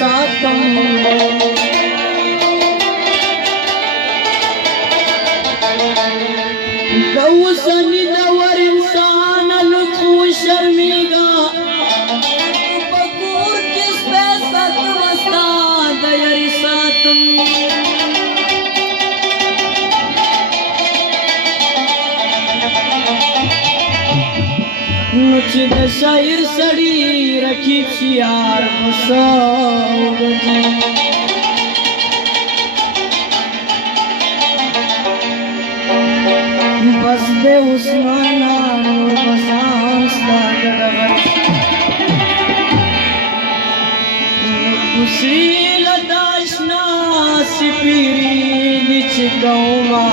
ساتم دوسنی دور انسان لکھو شرمیگا بکور کس پیسہ تمستا دیری ساتم نوچی د شاعر سڑی رکیب شیار مساوگتی بس دے عثمانا نور بسان سلاگر کسی لداشنا سپیری دی چکوما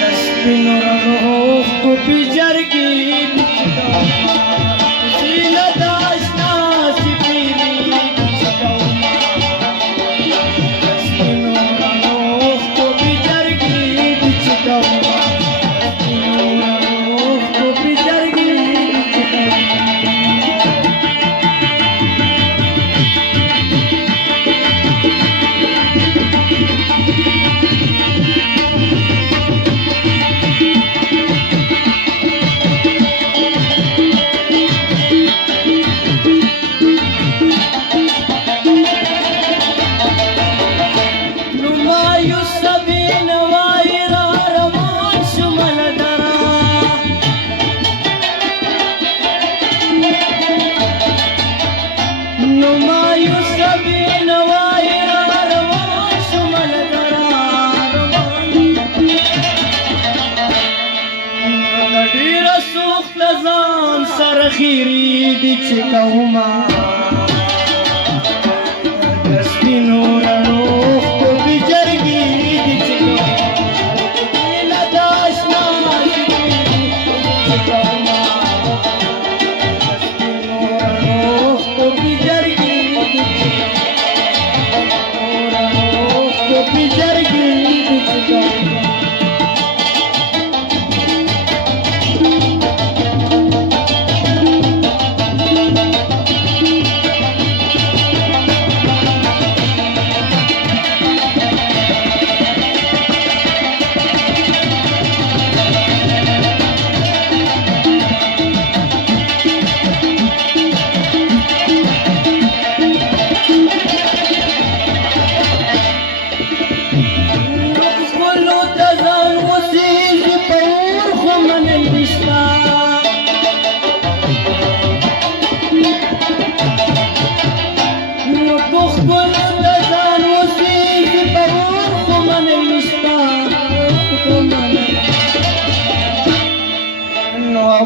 دستی نور کو پیجرگی دی چکوما کسی لداشنا سپیری دی چکوما دستی نور کو پیجرگی دی چکوما دستی نور کو پیجرگی دی چکوما خیری دی چکوما دستی نورانو کو بجرگی دی چکوما لداشنا شکری دی چکوما دستی نورانو کو بجرگی دی چکوما نورانو کو بجرگی دی چکوما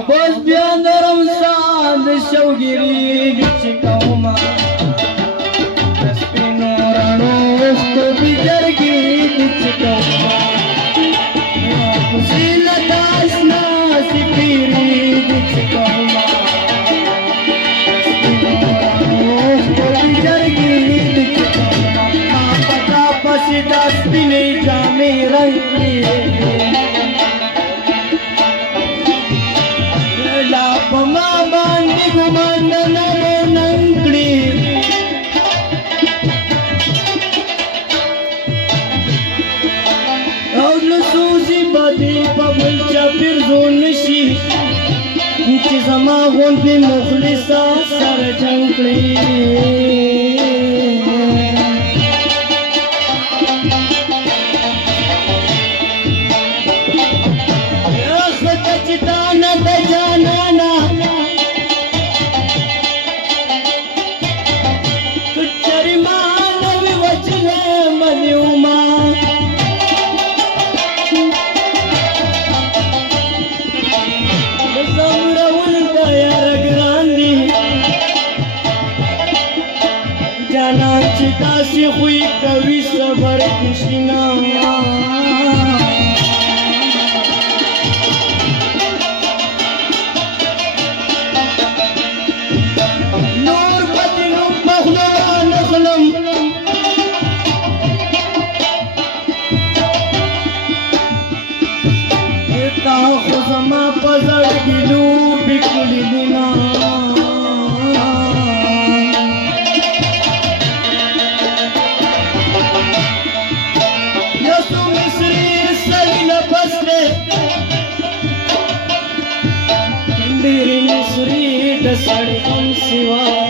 بس بیا نرم ساد شوگیری دی چکوما دستی نورانو کو بجرگی دی چکوما کسی لداشنا سپیری دی چکوما دستی نورانو کو بجرگی دی چکوما پتا پسی دستی نی جامی رنگی پما باندې ګمان نه ننګړي او لسوزي باندې په بل چا پرځون شي چې زما غوندې مخلصا سره جنګ کړي تاسی خوی کوي صبر کشینا نور بدلو مخلوق نخلم تا خو زما پزړ کې لو بکړی دینا د سړی غم سوا